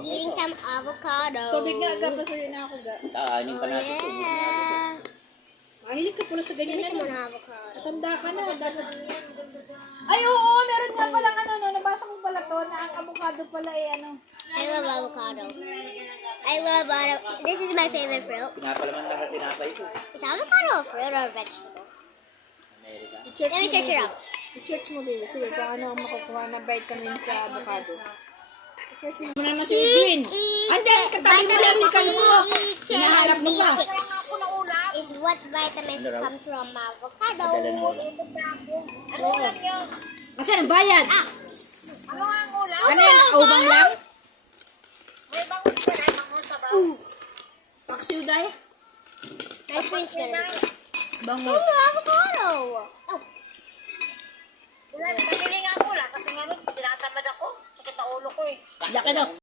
Eating some avocado. Tubig na aga, pasuyin na ako ga. Kaanin pa natin ito. Yeah. Mahilig ka pala sa ganyan Gusto mo na. na avocado? Tanda ka na. Ay, oo, meron nga palang ano, no, nabasa ko pala to, na ang avocado pala ano. I love avocado. I love avocado. This is my favorite fruit. Pinapalaman lang sa tinapay ito. Is avocado a fruit or a vegetable? Amerika. I-church Let me search it out. I-church mo, baby. Sige, kung ano ang makukuha na vitamin sa avocado. I-church mo muna na si C, Edwin. E, Andan, katabi mo na vitamin si C, Kalbo. E, K, Hinahanap and mo pa. B6 is what vitamins come from avocado. Dala na ulo. Oo. Kasi ang bayad. Ano ang ulam? Ano yan? Ubang lang? May bangus ka na, bangus sa baw. Paksiw day? My friend's gonna be good. Bango. Oh, avocado. Oh, Nabili nga ang ulam kasi nga nun, tinatamad ako. Sakit ang ulo ko eh. Laki daw.